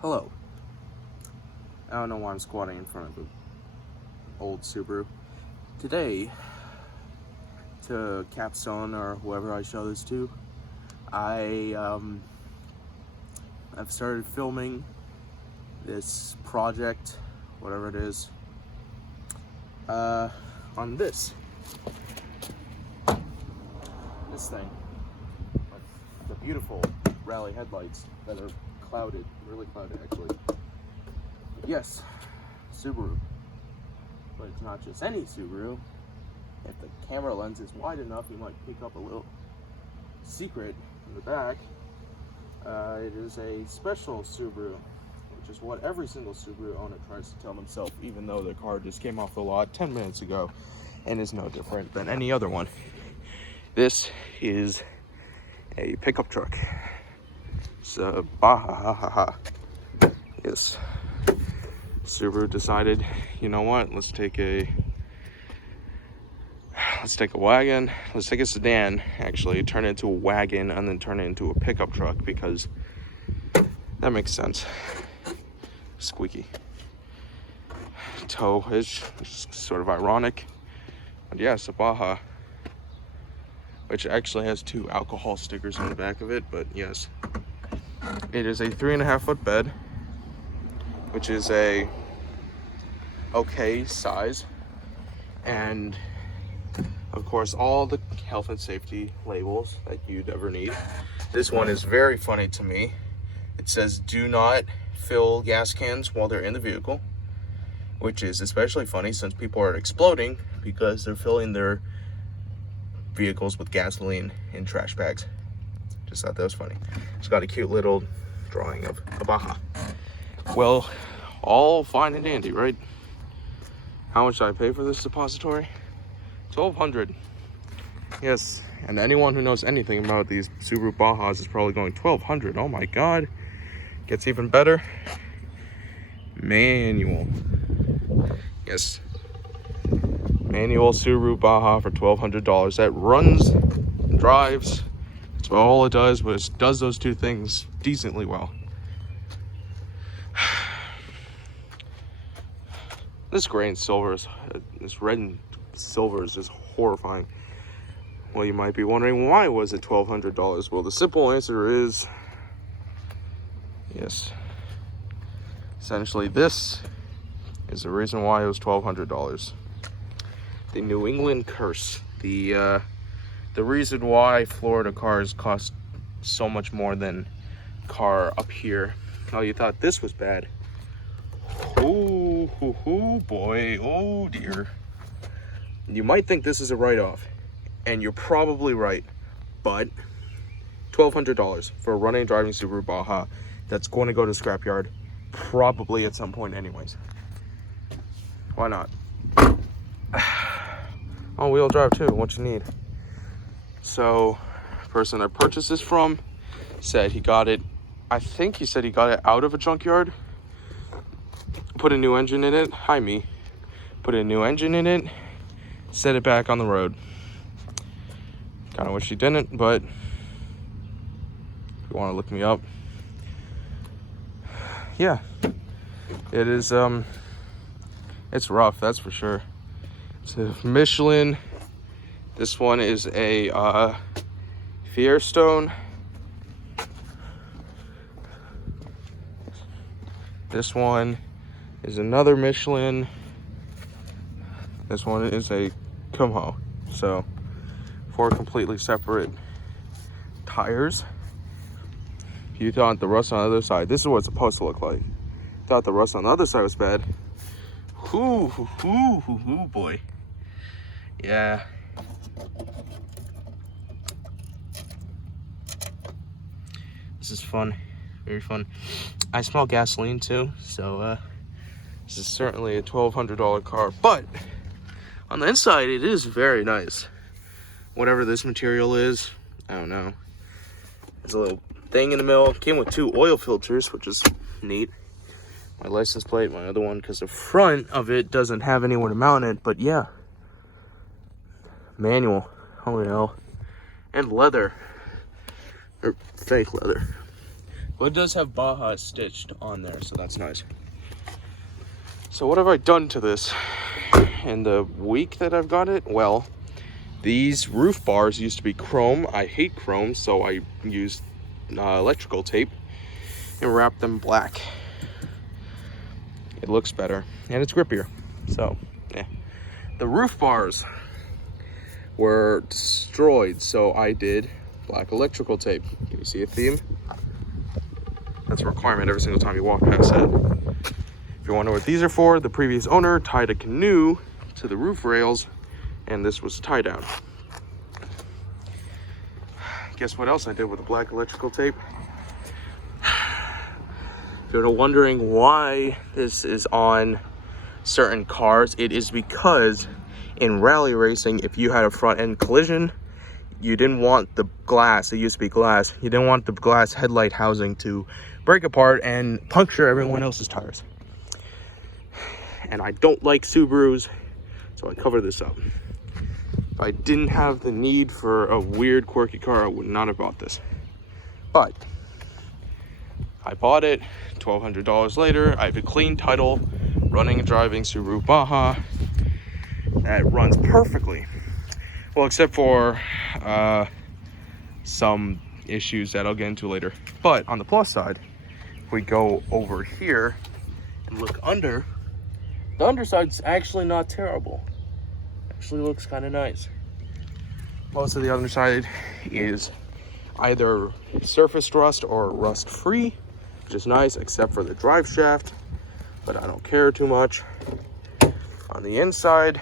Hello. I don't know why I'm squatting in front of an old Subaru. Today, to Capstone or whoever I show this to, I've started filming this project, whatever it is, on this thing. The beautiful rally headlights that are clouded, really clouded actually. Yes, Subaru, but it's not just any Subaru. If the camera lens is wide enough, you might pick up a little secret in the back. It is a special Subaru, which is what every single Subaru owner tries to tell themselves, even though the car just came off the lot 10 minutes ago and is no different than any other one. This is a pickup truck. It's a Baja. Yes. Subaru decided, you know what, let's take a wagon, let's take a sedan, actually, turn it into a wagon, and then turn it into a pickup truck, because that makes sense. Squeaky. Tow-ish, which is sort of ironic. But yes, a Baja, which actually has 2 alcohol stickers on the back of it, but yes. It is a 3.5 foot bed, which is a okay size, and of course all the health and safety labels that you'd ever need. This one is very funny to me. It says do not fill gas cans while they're in the vehicle, which is especially funny since people are exploding because they're filling their vehicles with gasoline in trash bags. Just thought that was funny. It's got a cute little drawing of a Baja. Well, all fine and dandy, right? How much did I pay for this suppository? $1,200. Yes, and anyone who knows anything about these Subaru Bajas is probably going, $1,200. Oh my god. Gets even better. Manual. Yes. Manual Subaru Baja for $1,200. That runs, drives. That's all it does, but it does those 2 things decently well. This gray and silver is, this red and silver is just horrifying. Well, you might be wondering, why was it $1,200? Well, the simple answer is, yes. Essentially, this is the reason why it was $1,200. The New England curse. The reason why Florida cars cost so much more than car up here. Oh, you thought this was bad. Oh boy, oh dear. You might think this is a write-off, and you're probably right, but $1,200 for a running and driving Subaru Baja that's going to go to scrapyard probably at some point anyways. Why not? All-wheel drive too, what you need. So, the person I purchased this from said he got it, I think he said he got it out of a junkyard, put a new engine in it, put a new engine in it, set it back on the road. Kind of wish he didn't, but if you want to look me up, yeah, it is, it's rough, that's for sure. It's a Michelin. This one is a Firestone. This one is another Michelin. This one is a Kumho. So 4 completely separate tires. You thought the rust on the other side, this is what it's supposed to look like. Thought the rust on the other side was bad. Hoo boy. Yeah. This is fun, very fun. I smell gasoline too, so this is certainly a $1,200 car, but on the inside it is very nice. Whatever this material is, I don't know. There's a little thing in the middle. Came with 2 oil filters, which is neat. My license plate, my other one, because the front of it doesn't have anywhere to mount it, but yeah. Manual, oh hell. And leather, or fake leather. But it does have Baja stitched on there, so that's nice. So what have I done to this in the week that I've got it? Well, these roof bars used to be chrome. I hate chrome, so I used electrical tape and wrapped them black. It looks better and it's grippier. So yeah, the roof bars were destroyed, so I did black electrical tape. Can you see a theme? That's a requirement every single time you walk past it. If you wonder what these are for, the previous owner tied a canoe to the roof rails and this was tie down. Guess what else I did with the black electrical tape? If you're wondering why this is on certain cars, it is because in rally racing, if you had a front end collision, you didn't want the glass, it used to be glass, you didn't want the glass headlight housing to break apart and puncture everyone else's tires. And I don't like Subarus, so I cover this up. If I didn't have the need for a weird quirky car, I would not have bought this. But I bought it, $1,200 later. I have a clean title, running and driving Subaru Baja that runs perfectly. Well, except for some issues that I'll get into later. But on the plus side, if we go over here and look under, the underside's actually not terrible. Actually looks kind of nice. Most of the underside is either surface rust or rust free, which is nice, except for the drive shaft, but I don't care too much. On the inside,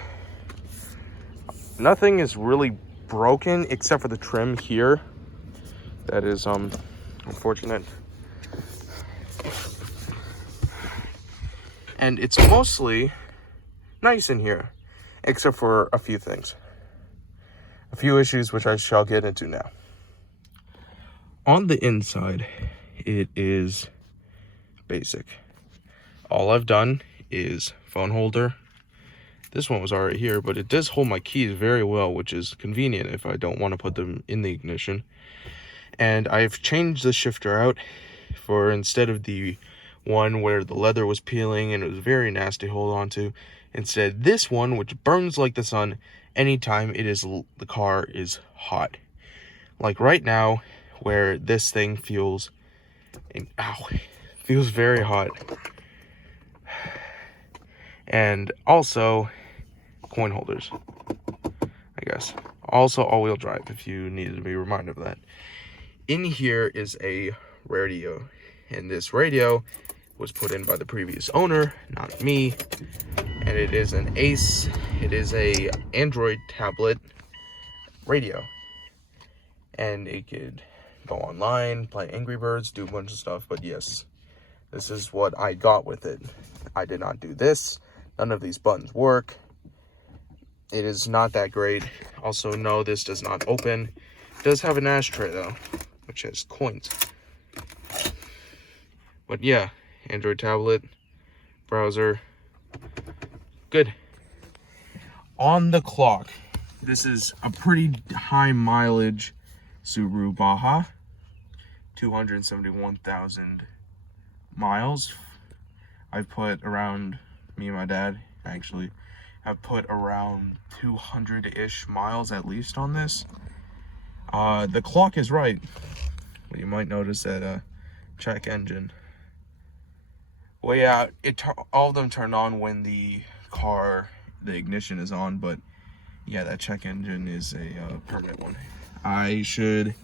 nothing is really broken except for the trim here. That is unfortunate. And it's mostly nice in here, except for a few things. A few issues which I shall get into now. On the inside, it is basic. All I've done is phone holder. This one was already here, but it does hold my keys very well, which is convenient if I don't want to put them in the ignition. And I've changed the shifter out for, instead of the one where the leather was peeling and it was very nasty to hold on to, instead this one, which burns like the sun anytime the car is hot. Like right now, where this thing feels very hot. And also coin holders, I guess. Also all-wheel drive, if you needed to be reminded of that. In here is a radio, and this radio was put in by the previous owner, not me. And it is an Ace. It is a Android tablet radio, and it could go online, play Angry Birds, do a bunch of stuff. But yes, this is what I got with it. I did not do this. None of these buttons work. It is not that great. Also, no, this does not open. It does have an ashtray though, which has coins. But yeah, Android tablet, browser, good. On the clock, this is a pretty high mileage Subaru Baja, 271,000 miles. I've put around, me and my dad actually, have put around 200-ish miles at least on this. The clock is right. Well, you might notice that check engine. Well, yeah, all of them turn on when the ignition is on, but yeah, that check engine is a permanent one. I should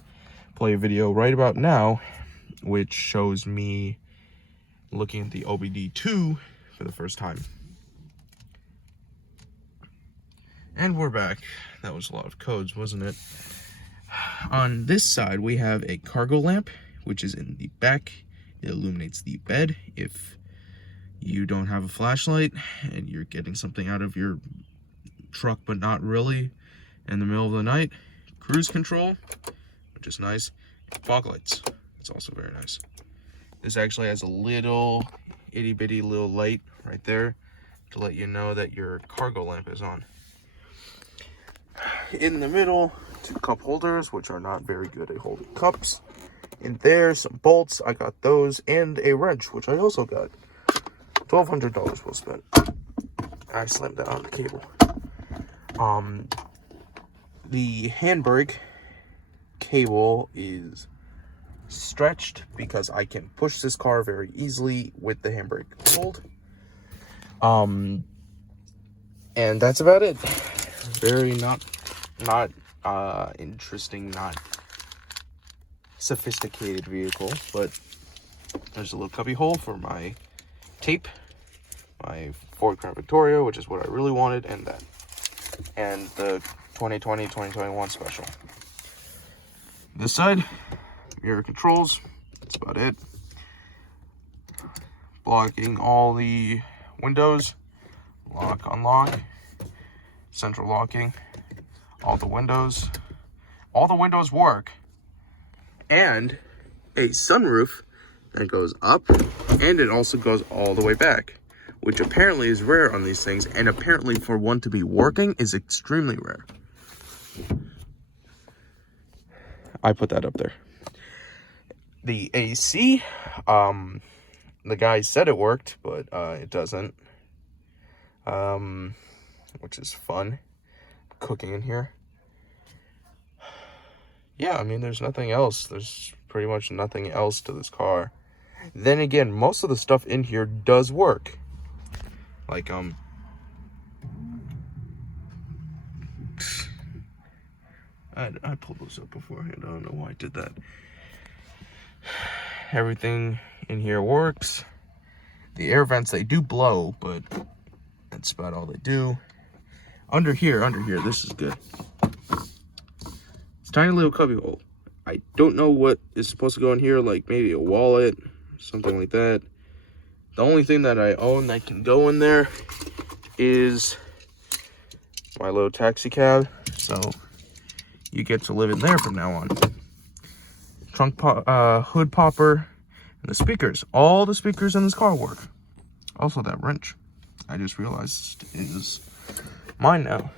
play a video right about now, which shows me looking at the OBD2 for the first time. And we're back. That was a lot of codes, wasn't it? On this side, we have a cargo lamp, which is in the back. It illuminates the bed if you don't have a flashlight and you're getting something out of your truck, but not really, in the middle of the night. Cruise control, which is nice. Fog lights, it's also very nice. This actually has a little itty bitty little light right there to let you know that your cargo lamp is on. In the middle, 2 cup holders, which are not very good at holding cups. in there, some bolts, I got those, and a wrench, which I also got. $1,200 well spent. I slammed that on the cable. The handbrake cable is stretched because I can push this car very easily with the handbrake pulled. And that's about it. Very not interesting, not sophisticated vehicle, but there's a little cubby hole for my tape, my Ford Crown Victoria, which is what I really wanted, and that, and the 2020-2021 special. This side, mirror controls, that's about it. Blocking all the windows, lock, unlock, central locking, all the windows work, and a sunroof that goes up, and it also goes all the way back, which apparently is rare on these things, and apparently for one to be working is extremely rare. I put that up there. The AC, the guy said it worked, but it doesn't, which is fun, cooking in here. Yeah, I mean, there's nothing else. There's pretty much nothing else to this car. Then again, most of the stuff in here does work. Like, I pulled those up beforehand. I don't know why I did that. Everything in here works. The air vents, they do blow, but that's about all they do. Under here, this is good. It's a tiny little cubby hole. I don't know what is supposed to go in here, like maybe a wallet, something like that. The only thing that I own that can go in there is my little taxi cab, so you get to live in there from now on. Trunk hood popper, and the speakers. All the speakers in this car work. Also that wrench, I just realized, is mine now.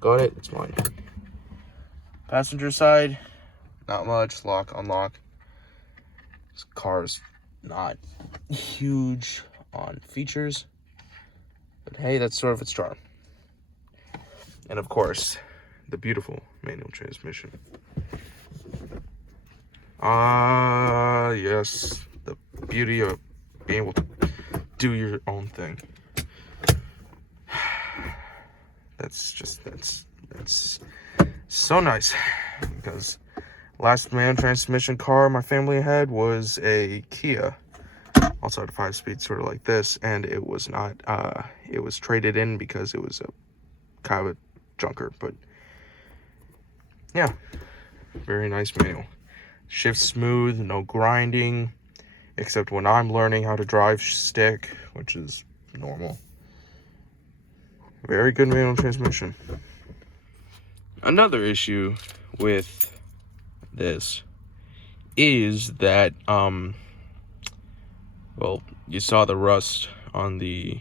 Got it, it's mine. Passenger side, not much. Lock, unlock. This car is not huge on features, but hey, that's sort of its charm. And of course, the beautiful manual transmission. Yes, the beauty of being able to do your own thing. That's so nice, because last manual transmission car my family had was a Kia, also had a 5-speed, sort of like this, and it was not, it was traded in because it was a kind of a junker, but yeah, very nice manual. Shifts smooth, no grinding, except when I'm learning how to drive stick, which is normal. Very good manual transmission. Another issue with this is that, well, you saw the rust on the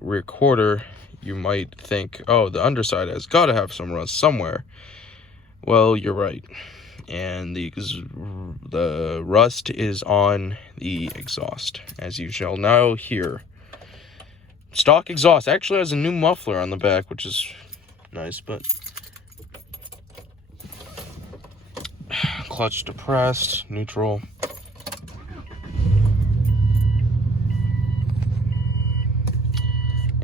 rear quarter. You might think, oh, the underside has got to have some rust somewhere. Well, you're right. And the rust is on the exhaust, as you shall now hear. Stock exhaust actually has a new muffler on the back, which is nice, but clutch depressed, neutral.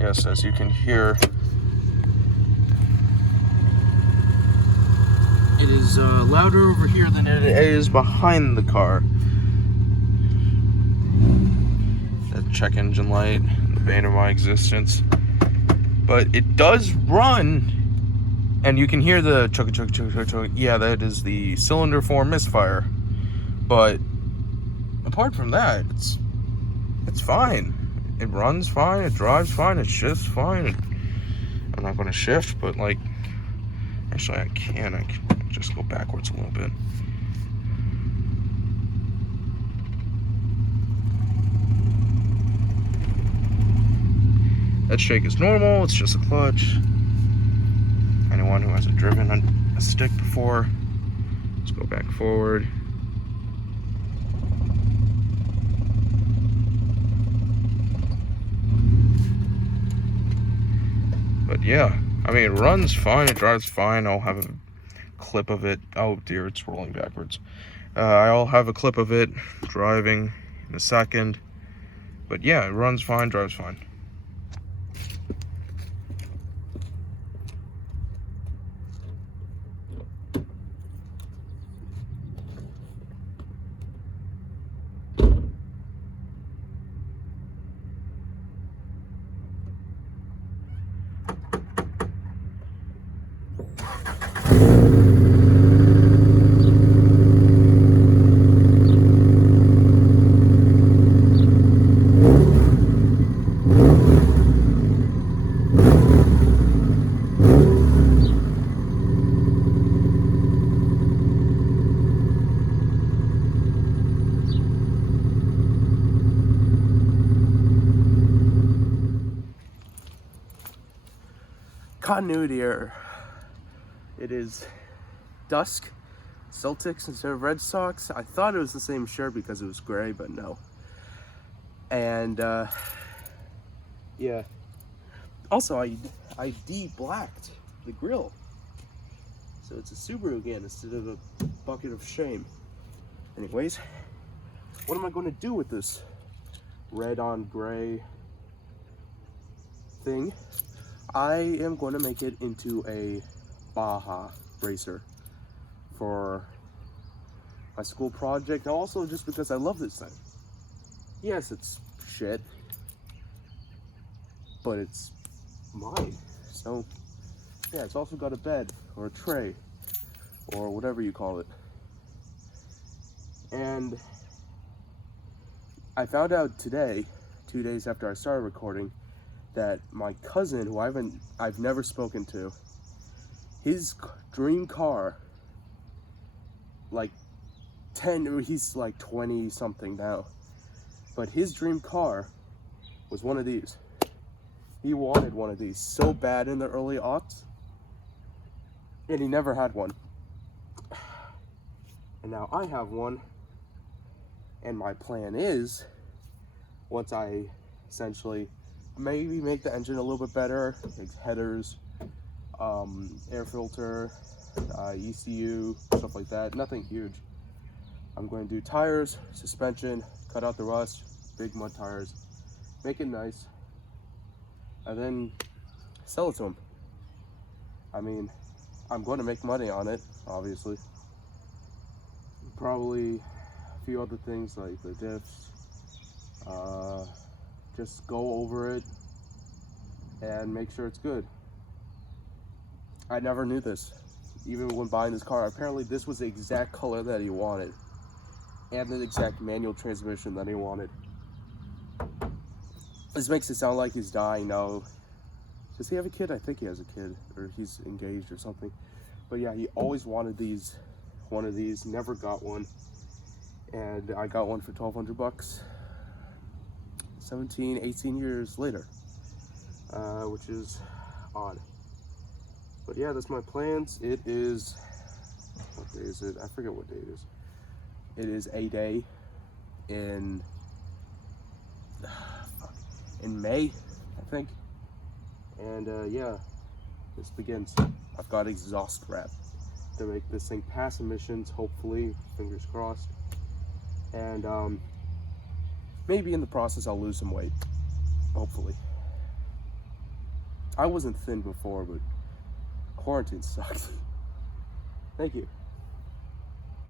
Yes, as you can hear, it is louder over here than it is behind the car. That check engine light, the bane of my existence. But it does run, and you can hear the chugga chugga chugga chugga chugga. Yeah, that is the cylinder 4 misfire. But apart from that, it's fine. It runs fine, it drives fine, it shifts fine. I'm not going to shift, but like, actually I can just go backwards a little bit. That shake is normal, it's just a clutch. Anyone who hasn't driven a stick before, Let's go back forward. But yeah, I mean, it runs fine, it drives fine. I'll have a clip of it. Oh dear, it's rolling backwards. I'll have a clip of it driving in a second. But yeah, it runs fine, drives fine. Continuity error. It is dusk. Celtics instead of Red Sox. I thought it was the same shirt because it was gray, but no. And yeah. Also, I de-blacked the grill, so it's a Subaru again instead of a bucket of shame. Anyways, what am I going to do with this red on gray thing? I am going to make it into a Baja racer for my school project, and also just because I love this thing. Yes, it's shit, but it's mine. So yeah, it's also got a bed or a tray or whatever you call it. And I found out today, 2 days after I started recording, that my cousin, who I've never spoken to, his dream car, like he's like 20 something now, but his dream car was one of these. He wanted one of these so bad in the early aughts, and he never had one. And now I have one, and my plan is, once I essentially maybe make the engine a little bit better, like headers, air filter, ECU, stuff like that, nothing huge. I'm going to do tires, suspension, cut out the rust, big mud tires, make it nice, and then sell it to him. I mean, I'm going to make money on it, obviously. Probably a few other things like the diffs, just go over it and make sure it's good. I never knew this, even when buying this car. Apparently this was the exact color that he wanted, and the exact manual transmission that he wanted. This makes it sound like he's dying. No. Does he have a kid? I think he has a kid, or he's engaged or something. But yeah, he always wanted one of these, never got one. And I got one for 1,200 bucks. 17, 18 years later, which is odd. But yeah, that's my plans. It is, what day is it? I forget what day it is. It is a day in May, I think. And yeah, this begins. I've got exhaust wrap to make this thing pass emissions, hopefully, fingers crossed. And maybe in the process I'll lose some weight, hopefully. I wasn't thin before, but quarantine sucked. Thank you.